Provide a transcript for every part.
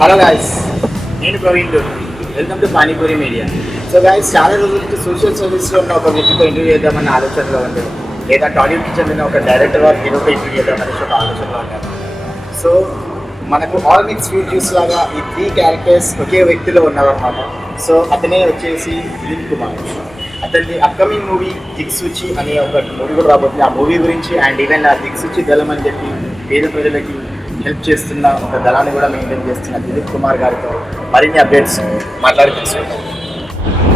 Hello guys, నేను Praveen. Welcome to Panipuri media. So guys, చాలా రోజుల నుంచి సోషల్ సర్వీస్లో ఉన్న ఒక వ్యక్తితో ఇంటర్వ్యూ చేద్దామని ఆలోచనలో ఉంది, లేదా టాలీవుడ్కి చెందిన ఒక డైరెక్టర్ వారు హీరోతో ఇంటర్వ్యూ చేద్దామని ఒక ఆలోచనలో ఉంటారు. సో మనకు ఆల్ మిక్స్ ఫ్రూట్ జ్యూస్ లాగా ఈ 3 క్యారెక్టర్స్ ఒకే వ్యక్తిలో ఉన్నారన్నమాట. సో అతనే వచ్చేసి దిలీప్ కుమార్. అతని అప్కమింగ్ మూవీ దిక్సూచి అనే ఒక మూవీ కూడా రాబోతుంది. ఆ మూవీ గురించి అండ్ ఈవెన్ ఆ దిక్సూచి దళం అని చెప్పి పేద ప్రజలకి హెల్ప్ చేస్తున్న ఒక దళాన్ని కూడా మెయింటైన్ చేస్తున్న దిలీప్ కుమార్ గారితో మరిన్ని అప్డేట్స్ మాట్లాడి తెలుసుకుంటాం.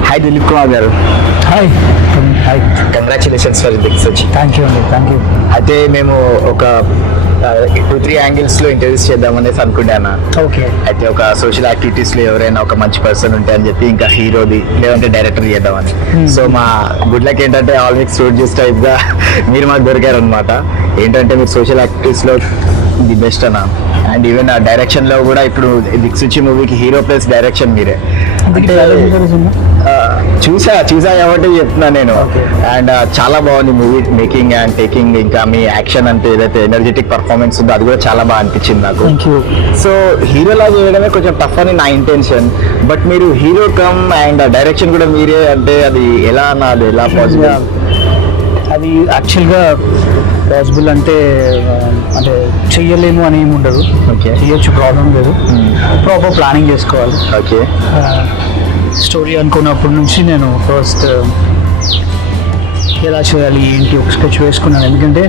హాయ్ దిలీప్ కుమార్ గారు. Hi. Congratulations for Diksuchi. Thank you అండి. Thank you. అయితే మేము ఒక 2-3 యాంగిల్స్లో ఇంటర్వ్యూస్ చేద్దామనేసి అనుకున్నాను. ఓకే. అయితే ఒక సోషల్ యాక్టివిటీస్లో ఎవరైనా ఒక మంచి పర్సన్ ఉంటే అని చెప్పి, ఇంకా హీరోది లేదంటే డైరెక్టర్ చేద్దామని. సో మా గుడ్ లక్ ఏంటంటే ఆల్ మిక్స్ ఫ్రూట్ జ్యూస్ టైప్గా మీరు మాకు దొరికారు అనమాట. ఏంటంటే మీరు సోషల్ యాక్టివిటీస్లో ది బెస్ట్ అన్న. అండ్ ఈవెన్ ఆ డైరెక్షన్లో కూడా ఇప్పుడు దిక్సూచి మూవీకి హీరో ప్లస్ డైరెక్షన్ మీరే. చూసా కాబట్టి చెప్తున్నా నేను. అండ్ చాలా బాగుంది మూవీ మేకింగ్ అండ్ టేకింగ్, ఇంకా మీ యాక్షన్ అంటే ఏదైతే ఎనర్జెటిక్ పర్ఫార్మెన్స్ ఉందో అది కూడా చాలా బాగా అనిపించింది నాకు. సో హీరోలా చేయడమే కొంచెం టఫ్ అని నా ఇంటెన్షన్, బట్ మీరు హీరో కమ్ అండ్ డైరెక్షన్ కూడా మీరే అంటే అది ఎలా అన్నది, ఎలా పాసిబుల్? అది యాక్చువల్గా పాసిబుల్ అంటే చెయ్యలేము అని ఏమి ఉండదు. ఓకే, చేయొచ్చు, ప్రాబ్లం లేదు. ప్రాపర్ ప్లానింగ్ చేసుకోవాలి. ఓకే. స్టోరీ అనుకున్నప్పటి నుంచి నేను ఫస్ట్ ఎలా చేయాలి ఏంటి ఒక స్కెచ్ వేసుకున్నాను. ఎందుకంటే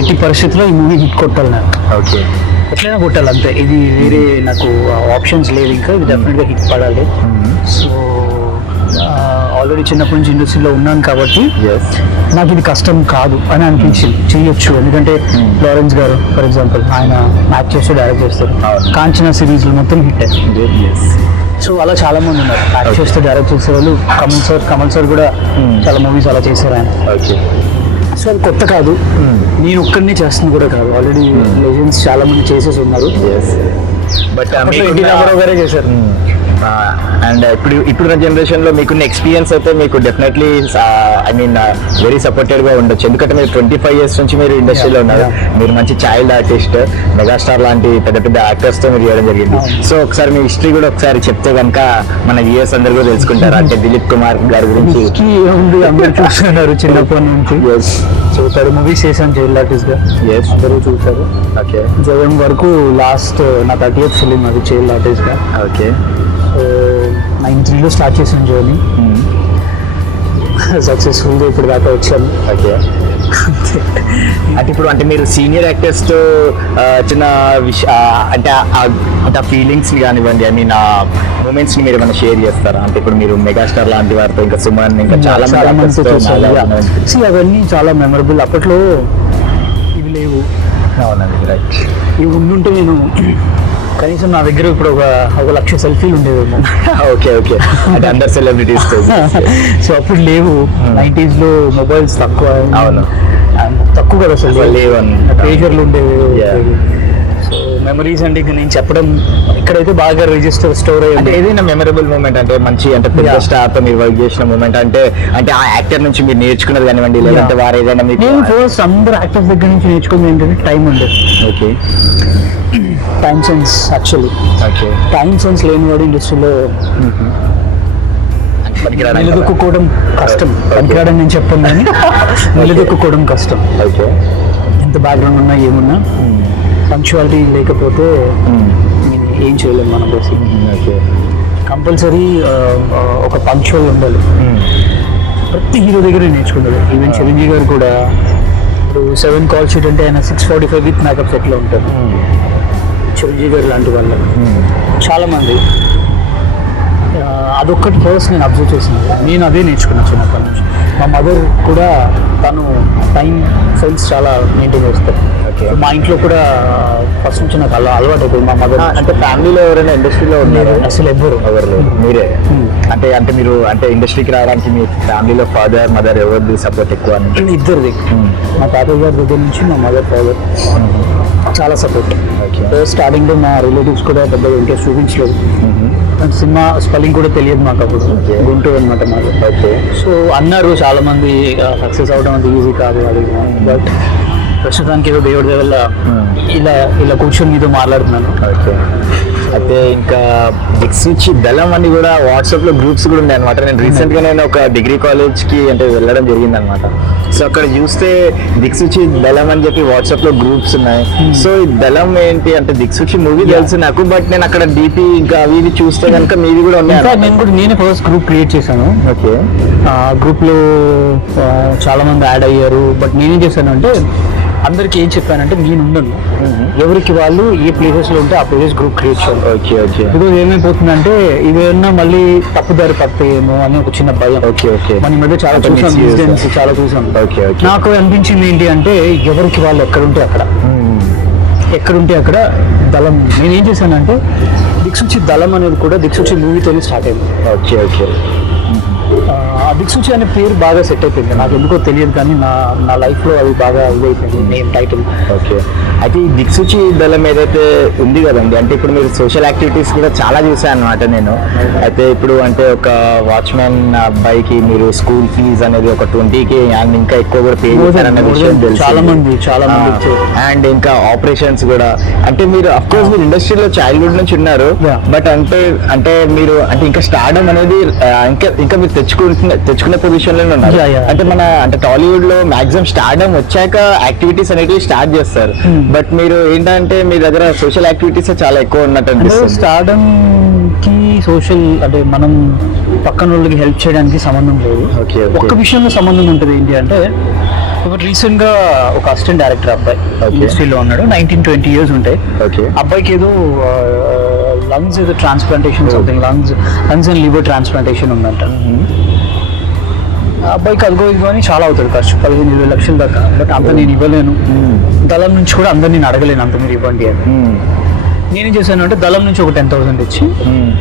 ఎట్టి పరిస్థితుల్లో ఈ మూవీ హిట్ కొట్టాలి నేను. ఓకే, ఎట్లయినా కొట్టాలి అంతే. ఇది వేరే నాకు ఆప్షన్స్ లేవు. ఇంకా ఇది డెఫినెట్గా హిట్ పడాలి. సో ఆల్రెడీ చిన్నప్పటి నుంచి ఇండస్ట్రీలో ఉన్నాను కాబట్టి నాకు ఇది కష్టం కాదు అని అనిపించింది. చెయ్యొచ్చు. ఎందుకంటే లారెన్స్ గారు ఫర్ ఎగ్జాంపుల్, ఆయన యాక్ట్ చేస్తూ డైరెక్ట్ చేస్తారు. కాంచనా సిరీస్లో మొత్తం హిట్. సో అలా చాలా మంది ఉన్నారు యాక్ట్ చేస్తూ డైరెక్ట్ చేసే వాళ్ళు. కమల్ సార్ కూడా చాలా మూవీస్ అలా చేశారు ఆయన. సో అది కొత్త కాదు, నేను ఒక్కడినే చేస్తుంది కూడా కాదు. ఆల్రెడీ లెజెండ్స్ చాలా మంది చేసేసి ఉన్నారు. బట్ వేరే చేశారు. అండ్ ఇప్పుడున్న జనరేషన్లో మీకున్న ఎక్స్పీరియన్స్ అయితే మీకు డెఫినెట్లీ ఐ మీన్ వెరీ సపోర్టెడ్గా ఉండొచ్చు. ఎందుకంటే మీరు 25 years నుంచి మీరు ఇండస్ట్రీలో ఉన్నారు. మీరు మంచి చైల్డ్ ఆర్టిస్ట్, మెగాస్టార్ లాంటి పెద్ద పెద్ద యాక్టర్స్తో మీరు చేయడం జరిగింది. సో ఒకసారి మీ హిస్టరీ కూడా ఒకసారి చెప్తే కనుక మన వ్యూయర్స్ అందరూ కూడా తెలుసుకుంటారు. అంటే దిలీప్ కుమార్ గారి గురించి అందరూ చూస్తున్నారు చిన్నప్పటి నుంచి. చూస్తారు, మూవీస్ చేశాను చైల్డ్ ఆర్టిస్ట్గా. అందరూ చూస్తారు. ఓకే. జయం వరకు లాస్ట్ నా 30th ఫిలిం అది చైల్డ్ ఆర్టిస్ట్గా. ఓకే. 93లో స్టార్ట్ చేసాను జర్నీ. సక్సెస్ఫుల్గా ఇప్పుడు దాకా వచ్చాను. ఓకే. అంటే ఇప్పుడు అంటే మీరు సీనియర్ యాక్టర్స్తో చిన్న అంటే ఆ ఫీలింగ్స్ని కానివ్వండి, ఐ మీన్ ఆ మూమెంట్స్ని మీరు ఏమైనా షేర్ చేస్తారా? అంటే ఇప్పుడు మీరు మెగాస్టార్ లాంటి వారితో, ఇంకా సుమన్, ఇంకా చాలా మంది అవన్నీ చాలా మెమరబుల్. అప్పట్లో ఇవి లేవు. అవునండి, రైట్. ఇవి ఉండుంటే నేను కనీసం నా దగ్గర ఇప్పుడు ఒక 1,00,000 సెల్ఫీలు ఉండేవేమో. Okay, okay. అంటే అందరు సెలబ్రిటీస్. సో అప్పుడు లేవు. 90sలో మొబైల్స్ తక్కువ. అవును, తక్కువ కదా అసలు. లేవు, పేజర్లు ఉండేవి. సో మెమరీస్ అంటే ఇక నేను చెప్పడం ఇక్కడైతే బాగా రిజిస్టర్ స్టోర్ అయ్యింది. ఏదైనా మెమరబుల్ మూమెంట్ అంటే మంచి అంటే పెద్ద స్టార్తో మీరు వర్క్ చేసిన మూమెంట్ అంటే ఆ యాక్టర్ నుంచి మీరు నేర్చుకున్నది కానివ్వండి, లేదంటే వారు ఏదైనా మీకు? నేను ఫస్ట్ అందరు యాక్టర్స్ దగ్గర నుంచి నేర్చుకుంది ఏంటంటే టైం ఉండేది. Okay. Time sense. Actually time sense లేనివాడు ఇండస్ట్రీలో నిలదొక్కుకోవడం కష్టం. పనికిరాడని నేను చెప్పాను, కానీ నిలదొక్కుకోవడం కష్టం. ఓకే. ఎంత బ్యాక్గ్రౌండ్ ఉన్నా ఏమున్నా పంక్చువాలిటీ లేకపోతే ఏం చేయలేము మనం. ఓకే. కంపల్సరీ ఒక పంక్చువల్ ఉండాలి. ప్రతి హీరో దగ్గర నేర్చుకున్నాడు. ఈవెన్ చిరంజీవి గారు కూడా ఇప్పుడు 7 కాల్ షీట్ అంటే ఆయన 6:45 విత్ మేకప్ సెట్లో ఉంటారు. చిరంజీవి గారు లాంటి వాళ్ళు చాలామంది. అదొక్కటి ఫస్ట్ నేను అబ్జర్వ్ చేసినాను. నేను అదే నేర్చుకున్నాను చిన్నప్పటి నుంచి. మా మదర్ కూడా తను టైం సెన్స్ చాలా మెయింటైన్ చేస్తారు. మా ఇంట్లో కూడా ఫస్ట్ నుంచి నాకు అలా అలవాటు అయిపోయింది. మా మదర్ అంటే ఫ్యామిలీలో ఎవరైనా ఇండస్ట్రీలో ఉన్నారు? అసలు ఎవరు మీరే. అంటే మీరు అంటే ఇండస్ట్రీకి రావడానికి మీ ఫ్యామిలీలో ఫాదర్ మదర్ ఎవరిది సపోర్ట్ ఎక్కువ? ఇద్దరిది. మా తాతయ్య గారి దగ్గర నుంచి మా మదర్ ఫాదర్ చాలా సపోర్ట్. స్టార్టింగ్లో మా రిలేటివ్స్ కూడా పెద్దగా ఇంట్రెస్ట్ చూపించలేదు. సినిమా స్పెల్లింగ్ కూడా తెలియదు మాకు అప్పుడు. గుంటూరు అనమాట మాకు. ఓకే. సో అన్నారు చాలా మంది సక్సెస్ అవడం అంత ఈజీ కాదు అది. బట్ ప్రస్తుతానికి ఏదో దేవుడి వల్ల ఇలా కూర్చొని మీతో మాట్లాడుతున్నాను. ఓకే. సో అయితే ఇంకా దిక్సూచి దళం అని కూడా వాట్సాప్ లో గ్రూప్స్ కూడా ఉన్నాయి అనమాట. నేను రీసెంట్ గా నేను ఒక డిగ్రీ కాలేజ్ కి అంటే వెళ్ళడం జరిగింది అనమాట. సో అక్కడ చూస్తే దిక్సూచి దళం అని చెప్పి వాట్సాప్ లో గ్రూప్స్ ఉన్నాయి. సో ఈ దళం ఏంటి అంటే దిక్సూచి మూవీ తెలుసు నాకు, బట్ నేను అక్కడ డిపి ఇంకా అవి ఇవి చూస్తే కనుక మీది కూడా ఉన్నాయి. నేనే ఫస్ట్ గ్రూప్ క్రియేట్ చేశాను. ఓకే, ఆ గ్రూప్ లో చాలా మంది యాడ్ అయ్యారు. బట్ నేనేం చేశాను అంటే అందరికి ఏం చెప్పానంటే నేను ఉండను, ఎవరికి వాళ్ళు ఏ ప్లేసెస్ లో ఉంటే ఆ ప్లేసెస్ గ్రూప్ క్రియేట్ చేయాలి. Okay okay. ఇప్పుడు ఏమైపోతుందంటే ఇవేమన్నా మళ్ళీ తప్పుదారి పడతాయేమో అని ఒక చిన్న భయం. Okay okay. మన ఈ మధ్య చాలా చూసాం, ఇన్సిడెంట్స్ చాలా చూసాం. Okay okay. నాకు అనిపించింది ఏంటి అంటే ఎవరికి వాళ్ళు ఎక్కడుంటే అక్కడ దళం. నేనేం చేశానంటే దిక్సూచి దళం అనేది కూడా దిక్సూచి మూవీతోనే స్టార్ట్ అయింది. Okay okay. ఆ దిక్సూచి అనే పేరు బాగా సెట్ అయిపోయింది. నాకు ఎందుకో తెలియదు కానీ నా లైఫ్లో అది బాగా ఇదైపోయింది నేమ్ టైటిల్. ఓకే. అయితే ఈ దిక్సూచి దళం ఏదైతే ఉంది కదండి, అంటే ఇప్పుడు మీరు సోషల్ యాక్టివిటీస్ కూడా చాలా చూసాను అనమాట నేను. అయితే ఇప్పుడు అంటే ఒక వాచ్మెన్ అబ్బాయికి మీరు స్కూల్ ఫీజ్ అనేది ఒక 20K అండ్ ఇంకా ఎక్కువ కూడా పే చేశారన్న విషయం తెలుసు. చాలా మంది అండ్ ఇంకా ఆపరేషన్స్ కూడా. అంటే మీరు అఫ్ కోర్స్ మీరు ఇండస్ట్రీలో చైల్డ్హుడ్ నుంచి ఉన్నారు, బట్ అంటే మీరు అంటే ఇంకా స్టార్డమ్ అనేది ఇంకా మీరు తెచ్చుకునే పొజిషన్ లోనే ఉన్నారు. అంటే అంటే టాలీవుడ్ లో మాక్సిమం స్టార్డమ్ వచ్చాక యాక్టివిటీస్ అనేవి స్టార్ట్ చేస్తారు. బట్ మీరు ఏంటంటే మీ దగ్గర సోషల్ యాక్టివిటీస్ చాలా ఎక్కువ ఉన్నట్టు అనిపిస్తుంది. స్టార్డమ్ కి సోషల్ అంటే మనం పక్కన వాళ్ళకి హెల్ప్ చేయడానికి సంబంధం లేదు. ఒక్క విషయంలో సంబంధం ఉంటుంది. ఏంటి అంటే ఇప్పుడు రీసెంట్ గా ఒక అసిస్టెంట్ డైరెక్టర్ అబ్బాయి ఇండస్ట్రీలో ఉన్నాడు. 19-20 years ఉంటాయి. అబ్బాయికి ఏదో లంగ్స్ ఏదో transplantation something lungs and liver transplantation ఉందంట. ఆ అబ్బాయికి అదిగో ఇదిగో అని చాలా అవుతుంది ఖర్చు, 15-20 లక్షల దాకా. బట్ అంత నేను ఇవ్వలేను, దళం నుంచి కూడా అందరు నేను అడగలేను అంత మీరు ఇవ్వండి అని. నేనేం చేశాను అంటే దళం నుంచి ఒక 10,000 ఇచ్చి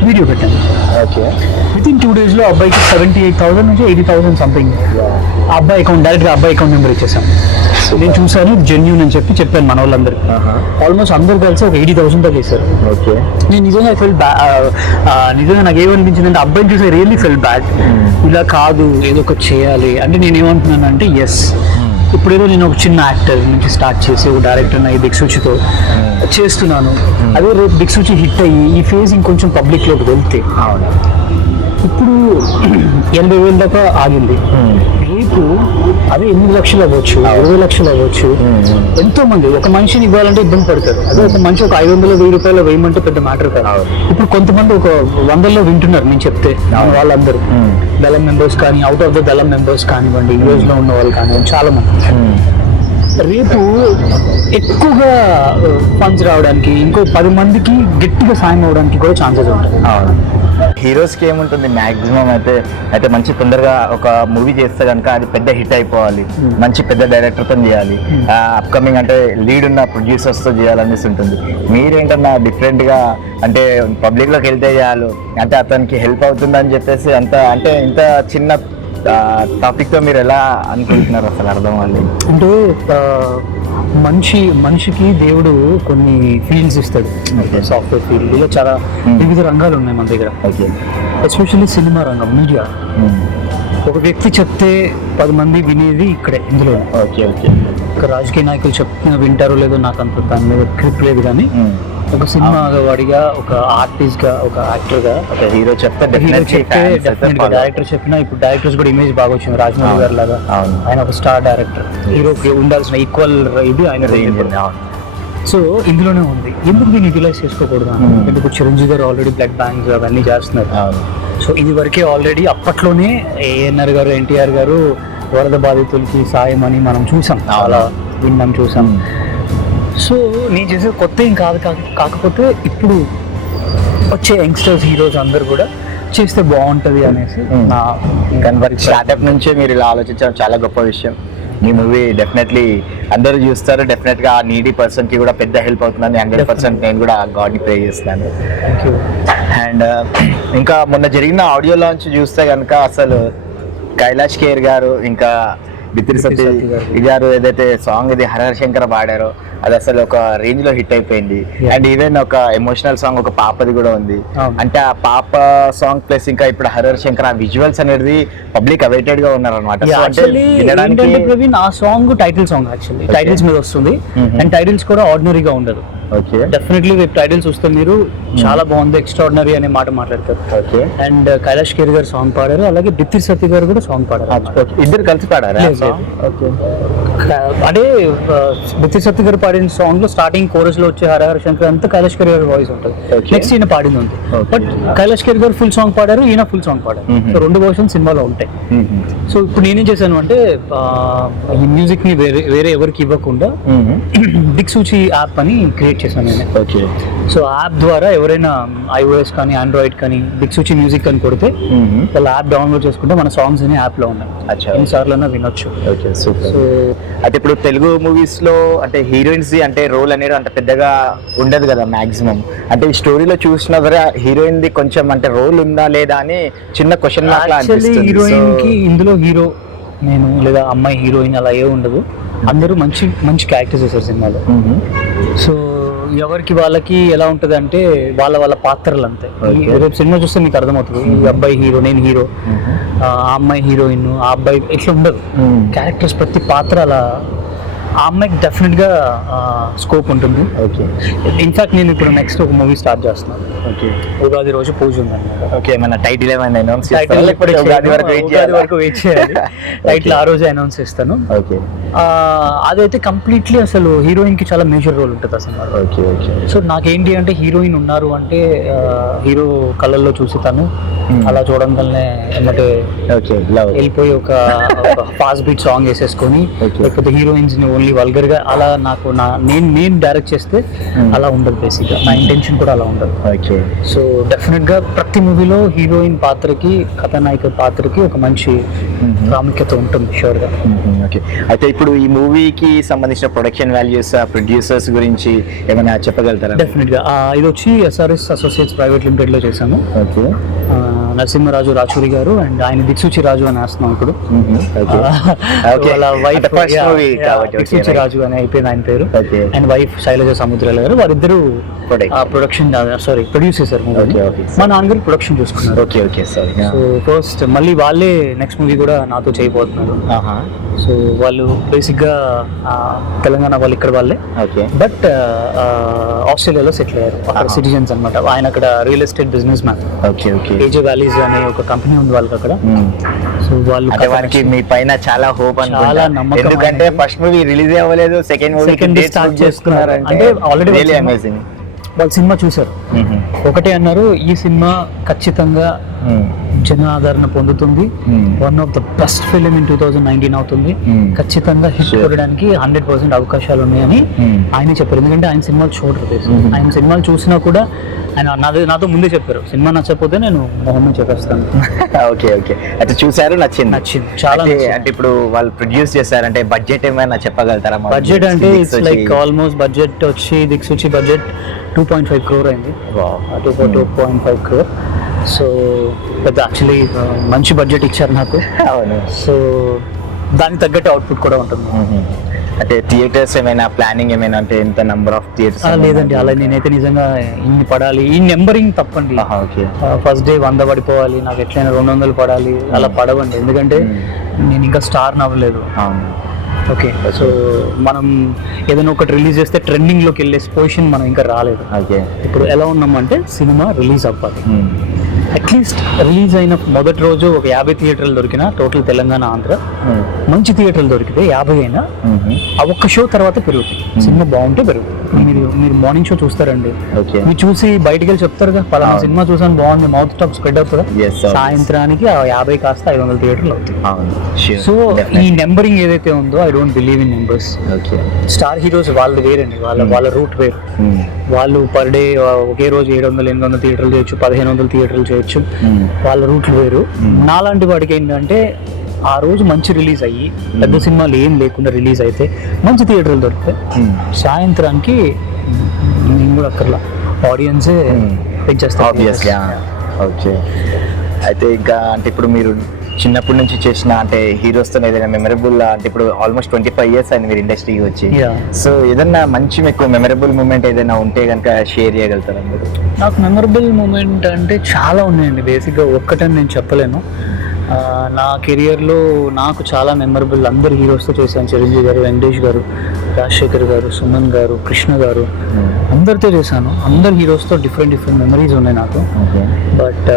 వీడియో పెట్టాను. ఓకే. వితిన్ 2 days లో అబ్బాయికి 78,000 నుంచి 80,000 సంథింగ్ ఆ అబ్బాయి అకౌంట్ డైరెక్ట్గా అబ్బాయి అకౌంట్ నెంబర్ ఇచ్చేసాను. నేను చూసాను జెన్యూన్ అని చెప్పాను మన వాళ్ళందరికీ. ఆల్మోస్ట్ అందరు కలిసి ఒక 80,000 దాకా వేశారు. ఓకే. నేను నిజంగా నిజంగా నాకు ఏమనిపించింది అంటే అబ్బాయిని చూసి రియల్లీ ఫెల్ బ్యాడ్. ఇలా కాదు, ఏదో ఒకటి చేయాలి అంటే నేను ఏమంటున్నాను అంటే ఎస్, ఇప్పుడేదో నేను ఒక చిన్న యాక్టర్ నుంచి స్టార్ట్ చేసి ఒక డైరెక్టర్ అయ్యి దిక్సూచితో చేస్తున్నాను. అదే రేపు దిక్సూచి హిట్ అయ్యి ఈ ఫేజ్ ఇంకొంచెం పబ్లిక్లోకి వెళ్తే, ఇప్పుడు 80,000 దాకా ఆగింది, రేపు అదే 8 లక్షలు అవ్వచ్చు, 20 లక్షలు అవ్వచ్చు. ఎంతో మంది ఒక మనిషిని ఇవ్వాలంటే ఇబ్బంది పడతారు. అదే ఒక మనిషి ఒక 500-1000 రూపాయలు వేయమంటే పెద్ద మ్యాటర్ కాదు. ఇప్పుడు కొంతమంది ఒక 100లో వింటున్నారు నేను చెప్తే, వాళ్ళందరూ దళం మెంబర్స్ కానీ, అవుట్ ఆఫ్ ద దళం మెంబర్స్ కానివ్వండి, యూఎస్ లో ఉన్న వాళ్ళు కానివ్వండి, చాలా మంది. రేపు ఎక్కువగా ఫండ్స్ రావడానికి, ఇంకో 10 మందికి గట్టిగా సాయం అవడానికి కూడా ఛాన్సెస్ ఉంటాయి. హీరోస్కి ఏముంటుంది మ్యాక్సిమం అయితే మంచి తొందరగా ఒక మూవీ చేస్తే కనుక అది పెద్ద హిట్ అయిపోవాలి, మంచి పెద్ద డైరెక్టర్తో చేయాలి, అప్కమింగ్ అంటే లీడ్ ఉన్న ప్రొడ్యూసర్స్తో చేయాలనేసి ఉంటుంది. మీరేంటన్నా డిఫరెంట్గా అంటే పబ్లిక్లోకి వెళ్తే చేయాలి అంటే అతనికి హెల్ప్ అవుతుందని చెప్పేసి అంటే ఇంత చిన్న టాపిక్తో మీరు ఎలా అనుకుంటున్నారు అసలు అర్థం అవ్వాలి? అంటే మనిషికి దేవుడు కొన్ని ఫీల్డ్స్ ఇస్తాడు. సాఫ్ట్వేర్ ఫీల్డ్, ఇలా చాలా వివిధ రంగాలు ఉన్నాయి మన దగ్గర. ఎస్పెషల్లీ సినిమా రంగం, మీడియా. ఒక వ్యక్తి చెప్తే 10 మంది వినేది ఇక్కడే, ఇందులో. Okay okay. ఒక రాజకీయ నాయకులు చెప్తున్నా వింటారో లేదో నాకు అంత దాని మీద గ్రిప్ లేదు, కానీ ఒక సినిమా వాడిగా, ఒక ఆర్టిస్ట్ గా, ఒక యాక్టర్ గా, హీరో చెప్తే డైరెక్టర్ చెప్పినా, ఇప్పుడు డైరెక్టర్స్ కూడా ఇమేజ్ బాగా వచ్చింది. రాజమౌళి గారు లాగా ఆయన ఒక స్టార్ డైరెక్టర్, హీరోకి ఉండాల్సిన ఈక్వల్ ఇది ఆయన రేంజ్. సో ఇందులోనే ఉంది. ఎందుకు దీన్ని యూటిలైజ్ చేసుకోకూడదు? ఎందుకు చిరంజీవి గారు ఆల్రెడీ బ్లడ్ బ్యాంక్స్ అవన్నీ చేస్తున్నారు. సో ఇది వరకే ఆల్రెడీ అప్పట్లోనే ఏఎన్ఆర్ గారు, ఎన్టీఆర్ గారు వరద బాధితులకి సాయం అని మనం చూసాం, చాలా విన్నాం, చూసాం. సో నేను చేసేది కొత్త ఏం కాకపోతే ఇప్పుడు వచ్చే యంగ్స్టర్స్, హీరోస్ అందరు కూడా చేస్తే బాగుంటుంది అనేసి నా స్టార్ట్అప్ నుంచే మీరు ఇలా ఆలోచించడం చాలా గొప్ప విషయం. మీ మూవీ డెఫినెట్లీ అందరూ చూస్తారు, డెఫినెట్గా ఆ నీడీ పర్సన్కి కూడా పెద్ద హెల్ప్ అవుతుందని 100% నేను కూడా గాడ్ని ప్రే చేస్తాను. అండ్ ఇంకా మొన్న జరిగిన ఆడియో లాంచ్ చూస్తే కనుక అసలు కైలాష్ ఖేర్ గారు ఇంకా బిత్తిరి సతీ గారు ఏదైతే సాంగ్ ఇది హరహర శంకర పాడారో అది అసలు ఒక రేంజ్ లో హిట్ అయిపోయింది. అండ్ ఈవెన్ ఒక ఎమోషనల్ సాంగ్ ఒక పాపది కూడా ఉంది. అంటే ఆ పాప సాంగ్ ప్లస్ ఇంకా ఇప్పుడు హరహర శంకర ఆ విజువల్స్ అనేది పబ్లిక్ అవైటెడ్ గా ఉన్నారు అనమాట. ప్రవీణ్, ఆ song title song actually titles మీద వస్తుంది. అండ్ టైటిల్స్ కూడా ఆర్డినరీగా ఉండదు. ఓకే డెఫినెట్లీ రేపు టైటిల్ చూస్తే మీరు చాలా బాగుంది, ఎక్స్ట్రాడినరీ అనే మాట మాట్లాడతారు. ఓకే అండ్ కైలాష్ ఖేర్ గారు సాంగ్ పాడారు, అలాగే బిత్తిరి సత్య గారు కూడా సాంగ్ పాడారు. ఇద్దరు కలిసి పాడారా? ఓకే, అంటే బిత్తిరి సత్య గారు పాడిన సాంగ్ లో స్టార్టింగ్ కోరస్ లో వచ్చే హర శంకర్ అంతా కైలాష్ ఖేర్ గారి వాయిస్ ఉంటుంది. నెక్స్ట్ ఈయన పాడింది ఉంది, బట్ కైలాష్ ఖేర్ గారు ఫుల్ సాంగ్ పాడారు, ఈయన ఫుల్ సాంగ్ పాడారు. సో రెండు వర్షన్ సినిమాలో ఉంటాయి. సో ఇప్పుడు నేనేం చేశాను అంటే ఈ మ్యూజిక్ ని వేరే ఎవరికి ఇవ్వకుండా దిక్సూచి యాప్ అని క్రియేట్ చేశాను నేను. ఓకే, సో యాప్ ద్వారా ఎవరైనా iOS కానీ ఆండ్రాయిడ్ కానీ దిక్సూచి మ్యూజిక్ అని కొడితే వాళ్ళ యాప్ డౌన్లోడ్ చేసుకుంటే మన సాంగ్స్ అని యాప్ లో ఉన్నాయి, ఎన్నిసార్లు వినొచ్చు. Okay, super. సో అయితే ఇప్పుడు తెలుగు మూవీస్ లో అంటే హీరోయిన్స్ అంటే రోల్ అనేది అంత పెద్దగా ఉండదు కదా మాక్సిమం. అంటే ఈ స్టోరీలో చూసిన ద్వారా హీరోయిన్ ది కొంచెం అంటే రోల్ ఉందా లేదా అని చిన్న క్వశ్చన్ మార్క్ లా అనిపిస్తుంది. హీరోయిన్ కి ఇందులో హీరో నేను లేదా అమ్మాయి హీరోయిన్ అలా ఏ ఉండదు, అందరూ మంచి మంచి క్యారెక్టర్స్ చేశారు సినిమాలో. సో ఎవరికి వాళ్ళకి ఎలా ఉంటది అంటే వాళ్ళ వాళ్ళ పాత్రలు అంతే. రేపు సినిమా చూస్తే మీకు అర్థమవుతుంది, ఈ అబ్బాయి హీరో, నేను హీరో, ఆ అమ్మాయి హీరోయిన్, ఆ అబ్బాయి ఇట్లా ఉండదు. క్యారెక్టర్స్ ప్రతి పాత్ర అలా ఆ అమ్మాయికి డెఫినెట్ గా స్కోప్ ఉంటుంది. ఓకే, ఇన్ఫాక్ట్ నేను ఇప్పుడు నెక్స్ట్ ఒక మూవీ స్టార్ట్ చేస్తున్నాను. ఓకే, ఉగాది రోజు పూజ ఉందన్నమాట. ఓకే, మన టైటిల్ ఏమైనా అనౌన్స్ టైటిల్ చేస్తారా? ఉగాది వరకు వెయిట్ చేయాలి. టైటిల్ ఆ రోజు అనౌన్స్ చేస్తాను. ఓకే, అదైతే కంప్లీట్లీ అసలు హీరోయిన్ కి చాలా మేజర్ రోల్ ఉంటుంది అసలు. Okay, okay. సో నాకేంటి అంటే హీరోయిన్ ఉన్నారు అంటే హీరో కళ్ళల్లో చూసి తను అలా చూడడం వల్లనే ఏమంటే ఓకే, లవ్ వెళ్ళిపోయి ఒక ఫాస్ట్ బీట్ సాంగ్ వేసేసుకొని లేకపోతే హీరోయిన్స్ ని ఓన్లీ వల్గర్ గా అలా నాకు నేను డైరెక్ట్ చేస్తే అలా ఉండదు. బేసిక్ గా నా ఇంటెన్షన్ కూడా అలా ఉండదు. ఓకే, సో డెఫినెట్ గా ప్రతి మూవీలో హీరోయిన్ పాత్రకి కథానాయిక పాత్రకి ఒక మంచి ప్రాముఖ్యత ఉంటుంది షూర్ గా. ఓకే, అయితే ఇప్పుడు ఈ మూవీకి సంబంధించిన ప్రొడక్షన్ వాల్యూస్, ప్రొడ్యూసర్స్ గురించి ఏమైనా చెప్పగలుగుతారా? డెఫినెట్ గా ఇది వచ్చి SRS అసోసియేట్స్ ప్రైవేట్ లిమిటెడ్ లో చేశాను. ఓకే, నరసింహరాజు రాచూరి గారు అండ్ ఆయన దిక్సూచి రాజు అని వేస్తున్నాం ఇప్పుడు. వాళ్ళ వైఫ్ దిక్సూచి రాజు అని అయిపోయింది ఆయన పేరు. అండ్ వైఫ్ శైలజ సముద్రాల గారు, వారిద్దరు ప్రొడక్షన్ ప్రొడ్యూస్ చేశారు మూవీ. మా నాన్నగారు ప్రొడక్షన్ చూసుకున్నారు. Okay, okay, sorry. So first మళ్ళీ వాళ్ళే నెక్స్ట్ మూవీ కూడా నాతో చేయబోతున్నారు. సో వాళ్ళు బేసిక్ గా తెలంగాణ వాళ్ళు ఇక్కడ వాళ్ళే, బట్ ఆస్ట్రేలియాలో సెటిల్ అయ్యారు. అక్కడ సిటిజన్స్ అన్నమాట. ఆయన అక్కడ real estate businessman. AJ valleys అనే ఒక కంపెనీ ఉంది వాళ్ళకి అక్కడ. సో వాళ్ళు వారికి మీ పైన చాలా హోప్, చాలా నమ్మకం. ఎందుకంటే ఫస్ట్ మూవీ రిలీజ్ అవ్వలేదు, సెకండ్ మూవీ స్టార్ట్ చేసుకున్నారు. అంటే ఆల్రెడీ అమేజింగ్. వాళ్ళు సినిమా చూసారు, ఒకటే అన్నారు, ఈ సినిమా ఖచ్చితంగా జన ఆదరణ పొందుతుంది, one of the best film in 2019 అవుతుంది, ఖచ్చితంగా హిట్ కొట్టడానికి 100% అవకాశాలు ఉన్నాయని ఆయన చెప్పారు. ఎందుకంటే ఆయన సినిమాలు చూడరు, ఆయన సినిమాలు చూసినా కూడా ఆయన నాతో ముందే చెప్పారు, సినిమా నచ్చకపోతే నేను మొహమ్మద్ చెప్పేస్తాను. ఓకే, ఓకే, అయితే చూసారు, నచ్చింది చాలా. అంటే ఇప్పుడు వాళ్ళు ప్రొడ్యూస్ చేశారంటే బడ్జెట్ ఏమైనా చెప్పగలుగుతారా? బడ్జెట్ అంటే ఇట్స్ లైక్ ఆల్మోస్ట్ బడ్జెట్ వచ్చి దిక్సూచి బడ్జెట్ 2.5 crore అయింది. 2.5 crore. సో పెద్ద యాక్చువల్లీ మంచి బడ్జెట్ ఇచ్చారు నాకు. అవును. సో దానికి తగ్గట్టు అవుట్పుట్ కూడా ఉంటుంది. అంటే థియేటర్స్ ఏమైనా ప్లానింగ్ ఏమైనా, అంటే ఎంత నెంబర్ ఆఫ్ థియేటర్స్? లేదండి, అలా నేనైతే నిజంగా ఇన్ని పడాలి, ఈ నెంబరింగ్ తప్పండి. ఫస్ట్ డే 100 పడిపోవాలి, నాకు ఎట్లయినా 200 పడాలి, అలా పడవండి. ఎందుకంటే నేను ఇంకా స్టార్ అవ్వలేదు. ఓకే, సో మనం ఏదైనా ఒకటి రిలీజ్ చేస్తే ట్రెండింగ్ లోకి వెళ్ళే పొజిషన్ మనం ఇంకా రాలేదు. ఇప్పుడు ఎలా ఉన్నామంటే సినిమా రిలీజ్ అవ్వాలి, అట్లీస్ట్ రిలీజ్ అయిన మొదటి రోజు ఒక 50 థియేటర్లు దొరికినా, టోటల్ తెలంగాణ ఆంధ్ర మంచి థియేటర్లు దొరికితే 50 అయినా ఆ ఒక్క షో తర్వాత పెరుగుతుంది. సినిమా బాగుంటే పెరుగుతుంది. మీరు మార్నింగ్ షో చూస్తారండి, మీరు చూసి బయటికి వెళ్ళి చెప్తారుగా పలానా సినిమా చూసాను బాగుంది, మౌత్ టాక్ స్ప్రెడ్ అవుతుందా? సాయంత్రానికి ఆ 50 కాస్త 500 థియేటర్లు అవుతాయి. సో ఈ నెంబరింగ్ ఏదైతే ఉందో, I don't believe in numbers. Star heroes వాళ్ళది వేరండి, వాళ్ళ రూట్ వేరు. వాళ్ళు పర్ డే ఒకే రోజు 700-800 థియేటర్లు చేయొచ్చు, 1500 థియేటర్లు చేయొచ్చు, వాళ్ళ రూట్లు వేరు. నాలాంటి వాడికి ఏంటంటే ఆ రోజు మంచి రిలీజ్ అయ్యి పెద్ద సినిమాలు ఏం లేకుండా రిలీజ్ అయితే మంచి థియేటర్లు దొరికితే సాయంత్రానికి నేను కూడా అక్కర్లా ఆడియన్సే పెంచేస్తాను. ఓకే, అయితే ఇంకా అంటే ఇప్పుడు మీరు చిన్నప్పటి నుంచి చేసిన అంటే హీరోస్తో ఏదైనా మెమరబుల్, అంటే ఇప్పుడు ఆల్మోస్ట్ 25 years అయింది మీరు ఇండస్ట్రీకి వచ్చి. సో ఏదన్నా మంచి మీకు మెమరబుల్ మూమెంట్ ఏదైనా ఉంటే కనుక షేర్ చేయగలుగుతారా మీరు? నాకు మెమరబుల్ మూమెంట్ అంటే చాలా ఉన్నాయండి. బేసిక్గా ఒక్కటని నేను చెప్పలేను. నా కెరియర్లో నాకు చాలా మెమరబుల్ అందరు హీరోస్తో చేశాను. చిరంజీవి గారు, వెంకటేష్ గారు, రాజశేఖర్ గారు, సుమన్ గారు, కృష్ణ గారు, అందరితో చేశాను. అందరు హీరోస్తో డిఫరెంట్ మెమరీస్ ఉన్నాయి నాకు. బట్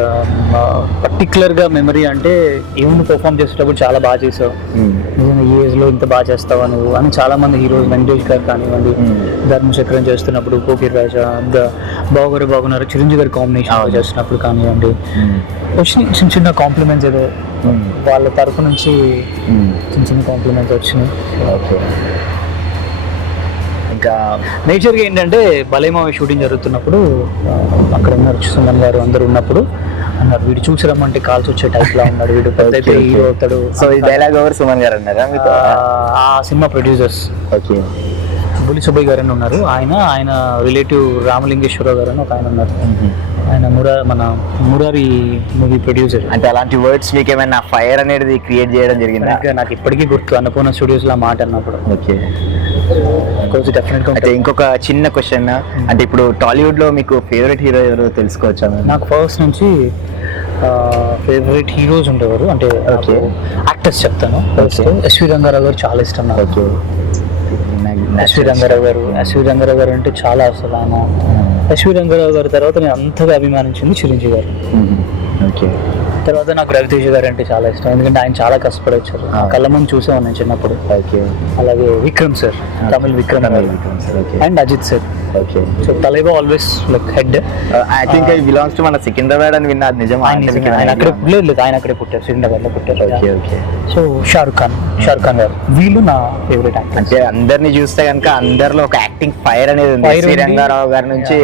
పర్టికులర్గా మెమరీ అంటే ఏముంది, పర్ఫామ్ చేసేటప్పుడు చాలా బాగా చేసావు, నిజంగా ఈ ఏజ్లో ఇంత బాగా చేస్తావా నువ్వు అని చాలామంది హీరోస్, వెంకటేష్ గారు కానివ్వండి, ధర్మచక్రం చేస్తున్నప్పుడు, కోకిర్ రాజా, బాగుగారు బాగున్నారు, చిరంజీవి గారు కాంబినేషన్ చేస్తున్నప్పుడు కానివ్వండి, వచ్చినాయి చిన్న కాంప్లిమెంట్స్. ఏదో వాళ్ళ తరపు నుంచి చిన్న కాంప్లిమెంట్స్ వచ్చినాయి. ఓకే. ఇంకా నేచర్గా ఏంటంటే బలేమావి షూటింగ్ జరుగుతున్నప్పుడు అక్కడ ఉన్నారు సుమన్ గారు, అందరూ ఉన్నప్పుడు అన్నారు, వీడు చూసి రమ్మంటే కాల్స్ వచ్చే టైప్లా ఉన్నాడు, వీడు పెద్ద హీరో అవుతాడు. సో ఈ డైలాగ్ ఎవరు, సుమన్ గారు అన్నారా మీతో? ఆ cinema producers okay. Bully Subbaiah గారు అని ఉన్నారు. ఆయన రిలేటివ్ రామలింగేశ్వరరావు గారు అని ఒక ఆయన ఉన్నారు. ఆయన మన మురారి మూవీ ప్రొడ్యూసర్. అంటే అలాంటి వర్డ్స్ మీకు ఏమైనా ఫైర్ అనేది క్రియేట్ చేయడం జరిగిందా? నాకు ఇప్పటికీ గుర్తు, అన్నపూర్ణ స్టూడియోస్లో మాట అన్నప్పుడు. ఓకే. డెఫినెట్గా. అయితే ఇంకొక చిన్న క్వశ్చన్, అంటే ఇప్పుడు టాలీవుడ్ లో మీకు ఫేవరెట్ హీరో ఎవరు తెలుసుకోవచ్చా? నాకు ఫస్ట్ నుంచి ఫేవరెట్ హీరోస్ ఉండేవారు, అంటే యాక్టర్స్ చెప్తాను. ఎస్వి రంగారావు గారు చాలా ఇష్టం నాకు. ఓకే. ఎస్వి రంగారావు గారు అంటే చాలా, అసలు ఆయన ఎస్వి రంగారావు గారి తర్వాత నేను అంతగా అభిమానించింది చిరంజీవి గారు. ఓకే. తర్వాత నాకు రవితేజ గారు అంటే చాలా ఇష్టం, ఎందుకంటే ఆయన చాలా కష్టపడి వచ్చారు, కళ్ళ ముందు చూసాను నేను చిన్నప్పుడు. ఓకే. అలాగే Vikram sir, Tamil Vikram and Ajith sir. Okay. So Thalaiva always like head. I think I belongs to మన సికింద్రాబాద్ అని విన్నా, నిజం? ఆయన అక్కడే లేదు, ఆయన అక్కడే పుట్టారు, సికింద్రాబాద్ లో పుట్టారు. Okay. Okay. So Shahrukh Khan గారు, వీళ్ళు నా ఫేవరెట్ యాక్టర్. అంటే అందరిని చూస్తే కనుక అందరిలో ఒక యాక్టింగ్ ఫైర్ అనేది ఉంది. ఎస్వి రంగారావు గారి నుంచి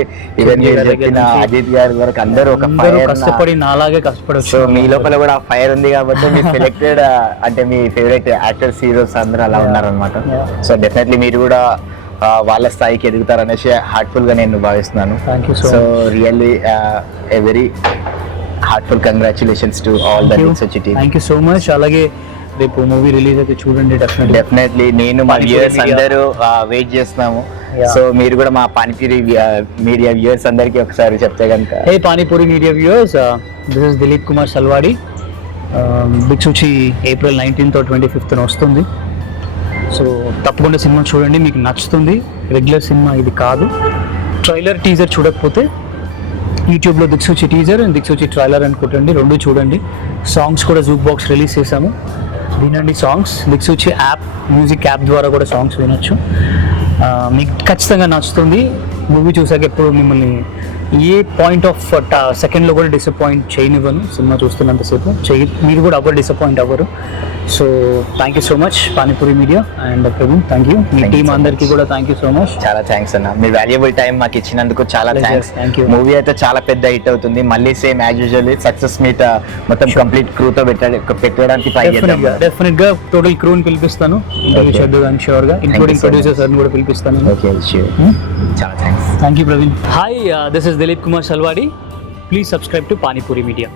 ఈవెన్ చెప్పిన అజిత్ గారి వరకు అందరూ ఒక ఫైర్, కష్టపడి నాలాగే కష్టపడి. సో మీ లోపల కూడా ఫైర్ ఉంది కాబట్టి మీరు సెలెక్టెడ్, అంటే మీ ఫేవరెట్ యాక్టర్స్, హీరోస్ అందరూ అలా ఉన్నారనమాట. సో డెఫినెట్లీ మీరు కూడా వాళ్ళ స్థాయికి ఎదుగుతారనేసి హార్ట్ఫుల్ గా నేను భావిస్తున్నాను. So really a very heartful congratulations to all the Diksuchi team. Thank you so much. అలాగే రేపు మూవీ రిలీజ్ అయితే చూడండి. డెఫినెట్లీ నేను మా వ్యూయర్స్ అందరూ వెయిట్ చేస్తున్నాము. సో మీరు కూడా మా పానీపూరి మీడియా వ్యూయర్స్ అందరికీ ఒకసారి చెప్తే కనుక. Hey Panipuri media viewers, this is Dilip Kumar Salwadi. Diksuchi April 19th or 25th వస్తుంది. సో తప్పకుండా సినిమా చూడండి, మీకు నచ్చుతుంది. రెగ్యులర్ సినిమా ఇది కాదు. ట్రైలర్ టీజర్ చూడకపోతే యూట్యూబ్లో దిక్సూచి టీజర్ అండ్ దిక్సూచి ట్రైలర్ అని కొట్టండి, రెండు చూడండి. సాంగ్స్ కూడా జూక్ బాక్స్ రిలీజ్ చేశాము, వినండి సాంగ్స్. దిక్సూచి యాప్, మ్యూజిక్ యాప్ ద్వారా కూడా సాంగ్స్ వినొచ్చు. మీకు ఖచ్చితంగా నచ్చుతుంది. మూవీ చూసాక ఎప్పుడు మిమ్మల్ని ఏ పాయింట్ ఆఫ్ సెకండ్లో కూడా డిసప్పాయింట్ చేయనివ్వను. సినిమా చూస్తున్నంతసేపు మీరు కూడా ఎవరు డిసప్పాయింట్ అవ్వరు. So thank you so much panipuri media and Praveen, thank you. Me team అందరికీ కూడా థ్యాంక్ యూ సో మచ్. చాలా థ్యాంక్స్ అన్న, మీ వాల్యుబుల్ టైం మాకు ఇచ్చినందుకు చాలా థ్యాంక్స్. మూవీ అయితే చాలా పెద్ద హిట్ అవుతుంది. మళ్ళీ same as usually success meet మొత్తం కంప్లీట్ క్రూతో పెట్టడానికి ట్రై చేద్దాం. డెఫినెట్ గా టోటల్ క్రూని పిలిపిస్తాను, ఇంటర్వ్యూ చేద్దాం షూర్ గా, ఇంక్లూడింగ్ ప్రొడ్యూసర్స్ అని కూడా పిలిపిస్తాను. ఓకే, చాలా thanks. Thank you Praveen. Hi, this is Dilip Kumar Salwadi. Please subscribe to Panipuri media.